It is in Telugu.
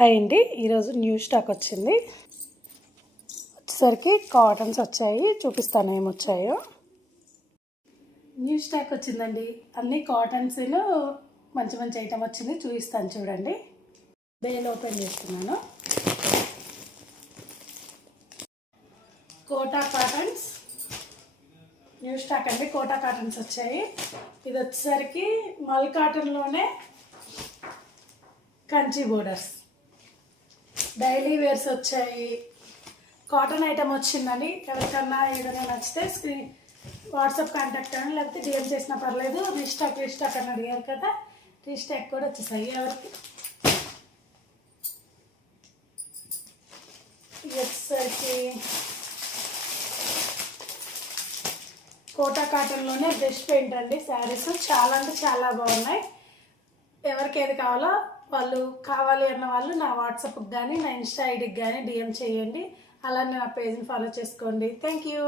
హాయ్ అండి, ఈరోజు న్యూ స్టాక్ వచ్చింది. వచ్చేసరికి కాటన్స్ వచ్చాయి, చూపిస్తాను ఏమొచ్చాయో. న్యూ స్టాక్ వచ్చిందండి, అన్ని కాటన్స్ మంచి మంచి ఐటమ్ వచ్చింది, చూపిస్తాను చూడండి. బేల్ ఓపెన్ చేస్తున్నాను. కోటా కాటన్స్ న్యూ స్టాక్ అండి, కోటా కాటన్స్ వచ్చాయి. ఇది వచ్చేసరికి మల్ కాటన్లోనే కంచి బోర్డర్స్ డైలీ వేర్స్ వచ్చాయి. కాటన్ ఐటమ్ వచ్చిందని ఎవరికన్నా ఏదైనా నచ్చితే వాట్సాప్ కాంటాక్ట్ అని, లేకపోతే డిఎం చేసినా పర్లేదు. రీస్టాక్ అని అడిగారు కదా, రీస్టాక్ కూడా వచ్చేసాయి. ఎవరికి వచ్చేసరికి కోటా కాటన్లోనే బ్రష్ పెయింట్ అండి. శారీస్ చాలా అంటే చాలా బాగున్నాయి. ఎవరికి ఏది కావాలో వాళ్ళు కావాలి అన్న వాళ్ళు నా వాట్సాప్కి కానీ నా ఇన్స్టా ఐడికి కానీ డిఎం చేయండి. అలానే నా పేజ్ని ఫాలో చేసుకోండి. Thank you.